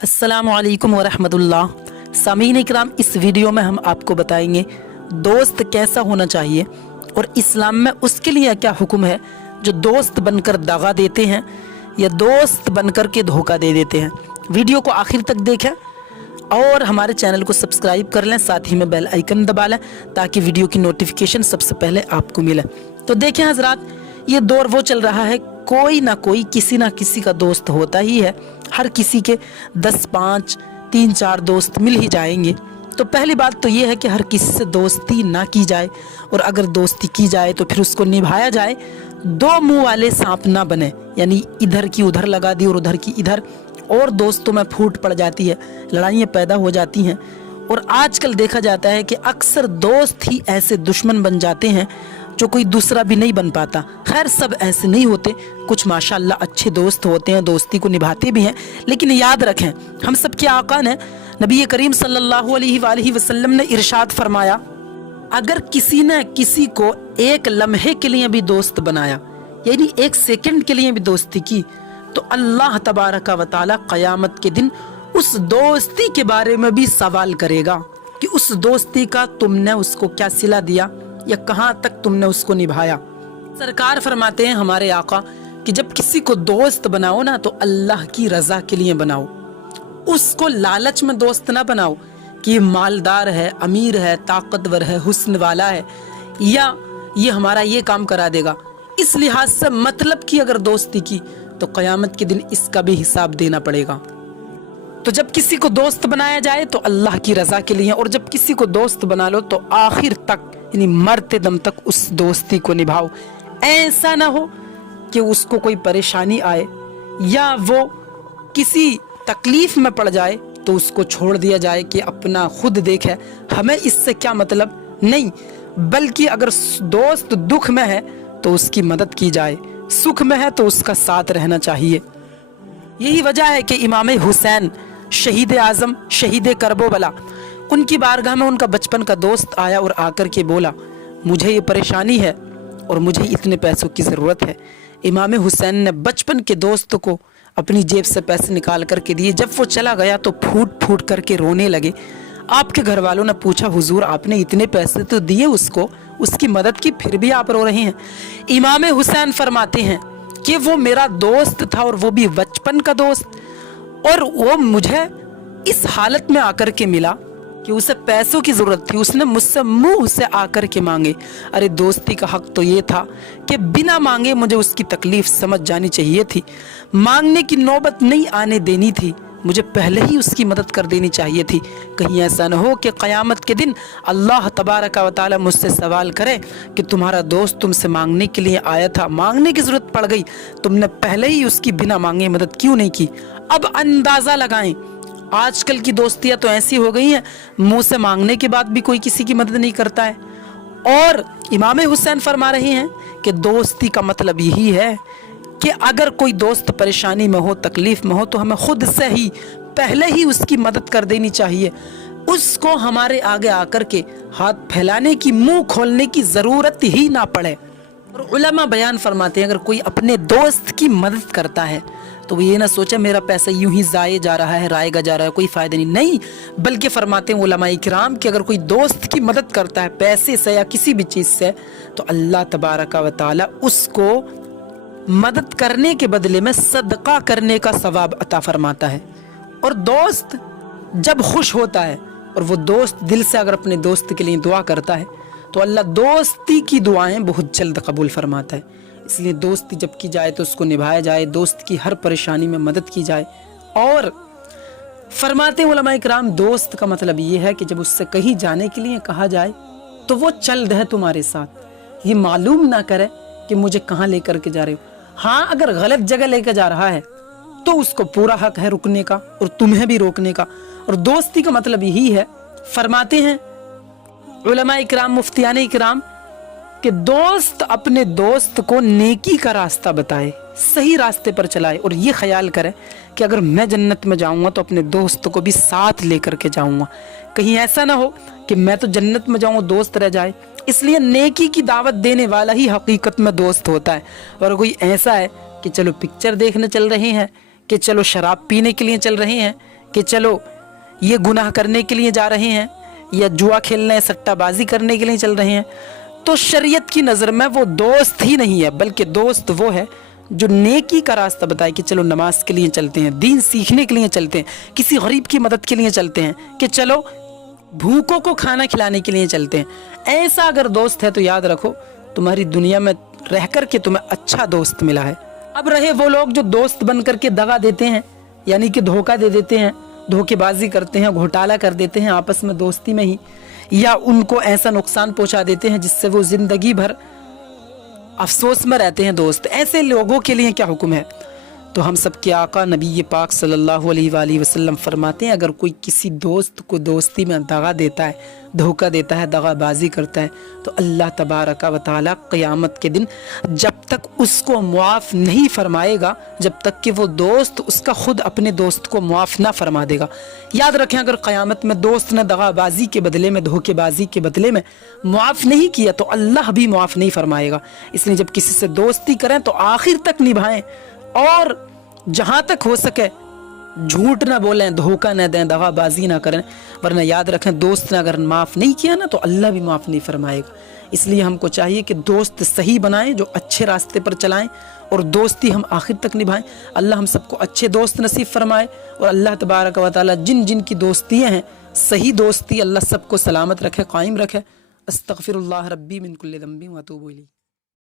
अस्सलामु अलैकुम वरहमतुल्लाह। सामीन इकराम, इस वीडियो में हम आपको बताएंगे दोस्त कैसा होना चाहिए और इस्लाम में उसके लिए क्या हुक्म है जो दोस्त बनकर दगा देते हैं या दोस्त बनकर के धोखा दे देते हैं। वीडियो को आखिर तक देखें और हमारे चैनल को सब्सक्राइब कर लें, साथ ही में बेल आइकन दबा लें ताकि वीडियो की नोटिफिकेशन सबसे पहले आपको मिले। तो देखें हजरात, ये दौर वो चल रहा है, कोई ना कोई किसी ना किसी का दोस्त होता ही है। हर किसी के 10, 5, 3, 4 दोस्त मिल ही जाएंगे। तो पहली बात तो ये है कि हर किसी से दोस्ती ना की जाए, और अगर दोस्ती की जाए तो फिर उसको निभाया जाए। दो मुंह वाले सांप ना बने, यानी इधर की उधर लगा दी और उधर की इधर, और दोस्तों में फूट पड़ जाती है, लड़ाइयाँ पैदा हो जाती हैं। और आजकल देखा जाता है कि अक्सर दोस्त ही ऐसे दुश्मन बन जाते हैं जो कोई दूसरा भी नहीं बन पाता। खैर, सब ऐसे नहीं होते, कुछ माशाअल्लाह अच्छे दोस्त होते हैं, दोस्ती को निभाते भी हैं। लेकिन याद रखें, हम सब के आका ने, नबी करीम सल्लल्लाहु अलैहि वसल्लम ने इरशाद फरमाया, अगर किसी ने किसी को एक लम्हे के लिए भी दोस्त बनाया, यानी एक सेकंड के लिए भी दोस्ती की, तो अल्लाह तबारक व तआला क़यामत के दिन उस दोस्ती के बारे में भी सवाल करेगा कि उस दोस्ती का तुमने उसको क्या सिला दिया या कहाँ तक तुमने उसको निभाया। सरकार फरमाते हैं हमारे आका कि जब किसी को दोस्त बनाओ ना, तो अल्लाह की रजा के लिए बनाओ। उसको लालच में दोस्त ना बनाओ कि ये मालदार है, अमीर है, ताकतवर है, हुस्न वाला है, या ये हमारा ये काम करा देगा। इस लिहाज से मतलब की अगर दोस्ती की तो क़यामत के दिन इसका भी हिसाब देना पड़ेगा। तो जब किसी को दोस्त बनाया जाए तो अल्लाह की रजा के लिए, और जब किसी को दोस्त बना लो तो आखिर तक, यानी मरते दम तक उस दोस्ती को निभाओ। ऐसा ना हो कि उसको कोई परेशानी आए या वो किसी तकलीफ में पड़ जाए तो उसको छोड़ दिया जाए कि अपना खुद देखे, हमें इससे क्या मतलब नहीं। बल्कि अगर दोस्त दुख में है तो उसकी मदद की जाए, सुख में है तो उसका साथ रहना चाहिए। यही वजह है कि इमाम हुसैन शहीद आज़म, शहीद करबला, उनकी बारगाह में उनका बचपन का दोस्त आया और आकर के बोला, मुझे ये परेशानी है और मुझे इतने पैसों की ज़रूरत है। इमाम हुसैन ने बचपन के दोस्त को अपनी जेब से पैसे निकाल करके दिए। जब वो चला गया तो फूट फूट करके रोने लगे। आपके घर वालों ने पूछा, हुजूर आपने इतने पैसे तो दिए उसको, उसकी मदद की, फिर भी आप रो रहे हैं। इमाम हुसैन फरमाते हैं कि वो मेरा दोस्त था और वो भी बचपन का दोस्त, और वो मुझे इस हालत में आकर के मिला कि उसे पैसों की ज़रूरत थी, उसने मुझसे मुंह से आकर के मांगे। अरे दोस्ती का हक तो ये था कि बिना मांगे मुझे उसकी तकलीफ़ समझ जानी चाहिए थी, मांगने की नौबत नहीं आने देनी थी, मुझे पहले ही उसकी मदद कर देनी चाहिए थी। कहीं ऐसा न हो कि क़यामत के दिन अल्लाह तबारक व तआला मुझसे सवाल करे कि तुम्हारा दोस्त तुमसे मांगने के लिए आया था, मांगने की ज़रूरत पड़ गई, तुमने पहले ही उसकी बिना मांगे मदद क्यों नहीं की। अब अंदाज़ा लगाएं, आजकल की दोस्तियाँ तो ऐसी हो गई हैं, मुंह से मांगने के बाद भी कोई किसी की मदद नहीं करता है। और इमाम हुसैन फरमा रहे हैं कि दोस्ती का मतलब यही है कि अगर कोई दोस्त परेशानी में हो, तकलीफ में हो, तो हमें खुद से ही पहले ही उसकी मदद कर देनी चाहिए। उसको हमारे आगे आकर के हाथ फैलाने की, मुंह खोलने की ज़रूरत ही ना पड़े। और उलमा बयान फरमाते हैं, अगर कोई अपने दोस्त की मदद करता है तो वो ये ना सोचे मेरा पैसा यूं ही ज़ाये जा रहा है, रायगा जा रहा है, कोई फ़ायदा नहीं, बल्कि फरमाते हैं उलमा इकराम कि अगर कोई दोस्त की मदद करता है पैसे से या किसी भी चीज़ से, तो अल्लाह तबारक व तआला उसको मदद करने के बदले में सदका करने का सवाब अता फरमाता है। और दोस्त जब खुश होता है और वो दोस्त दिल से अगर अपने दोस्त के लिए दुआ करता है तो अल्लाह दोस्ती की दुआएं बहुत जल्द कबूल फरमाता है। इसलिए दोस्ती जब की जाए तो उसको निभाया जाए, दोस्त की हर परेशानी में मदद की जाए। और फरमाते हैं उलमा इकराम, दोस्त का मतलब ये है कि जब उससे कहीं जाने के लिए कहा जाए तो वो चल दे तुम्हारे साथ, ये मालूम ना करे कि मुझे कहाँ लेकर के जा रहे हो। हाँ, अगर गलत जगह लेकर जा रहा है तो उसको पूरा हक है रुकने का और तुम्हें भी रोकने का। और दोस्ती का मतलब यही है, फरमाते हैं उलमा इकराम, मुफ्तियान इकराम, कि दोस्त अपने दोस्त को नेकी का रास्ता बताए, सही रास्ते पर चलाए, और ये ख्याल करें कि अगर मैं जन्नत में जाऊंगा तो अपने दोस्त को भी साथ लेकर के जाऊंगा। कहीं ऐसा ना हो कि मैं तो जन्नत में जाऊं, दोस्त रह जाए। इसलिए नेकी की दावत देने वाला ही हकीकत में दोस्त होता है। और कोई ऐसा है कि चलो पिक्चर देखने चल रहे हैं, कि चलो शराब पीने के लिए चल रहे हैं, कि चलो ये गुनाह करने के लिए जा रहे हैं या जुआ खेलने सट्टा बाजी करने के लिए चल रहे हैं, तो शरीयत की नज़र में वो दोस्त ही नहीं है, बल्कि दोस्त वो है जो नेकी का रास्ता बताए कि चलो नमाज के लिए चलते हैं, दीन सीखने के लिए चलते हैं, किसी गरीब की मदद के लिए चलते हैं, कि चलो भूखों को खाना खिलाने के लिए चलते हैं। ऐसा अगर दोस्त है तो याद रखो तुम्हारी दुनिया में रह कर के तुम्हें अच्छा दोस्त मिला है। अब रहे वो लोग जो दोस्त बन करके दगा देते हैं, यानी कि धोखा दे देते हैं, धोखेबाजी करते हैं, घोटाला कर देते हैं आपस में दोस्ती में ही, या उनको ऐसा नुकसान पहुंचा देते हैं जिससे वो जिंदगी भर अफसोस में रहते हैं दोस्त। ऐसे लोगों के लिए क्या हुक्म है? तो हम सब के आका नबी पाक सल्लल्लाहु अलैहि वसल्लम फरमाते हैं, अगर कोई किसी दोस्त को दोस्ती में दगा देता है, धोखा देता है, दगाबाजी करता है, तो अल्लाह तबारक व तआला क़यामत के दिन जब तक उसको मुआफ़ नहीं फरमाएगा, जब तक कि वो दोस्त उसका खुद अपने दोस्त को मुआफ़ ना फरमा देगा। याद रखें, अगर क़यामत में दोस्त ने दगाबाजी के बदले में, धोखेबाजी के बदले में मुआफ़ नहीं किया तो अल्लाह भी मुआफ़ नहीं फरमाएगा। इसलिए जब किसी से दोस्ती करें तो आखिर तक निभाएं और जहाँ तक हो सके झूठ ना बोलें, धोखा न दें, दगाबाजी ना करें, वरना याद रखें दोस्त ने अगर माफ़ नहीं किया ना तो अल्लाह भी माफ़ नहीं फरमाएगा। इसलिए हमको चाहिए कि दोस्त सही बनाएं, जो अच्छे रास्ते पर चलाएं, और दोस्ती हम आखिर तक निभाएं। अल्लाह हम सबको अच्छे दोस्त नसीब फरमाए, और अल्लाह तबारक व तआला जिन जिन की दोस्तियाँ हैं सही दोस्ती, अल्लाह सबको सलामत रखे, कायम रखे। अस्तगफिरुल्लाह रब्बी मिन कुल्लि ज़ंबिन व अतूबु इलैह।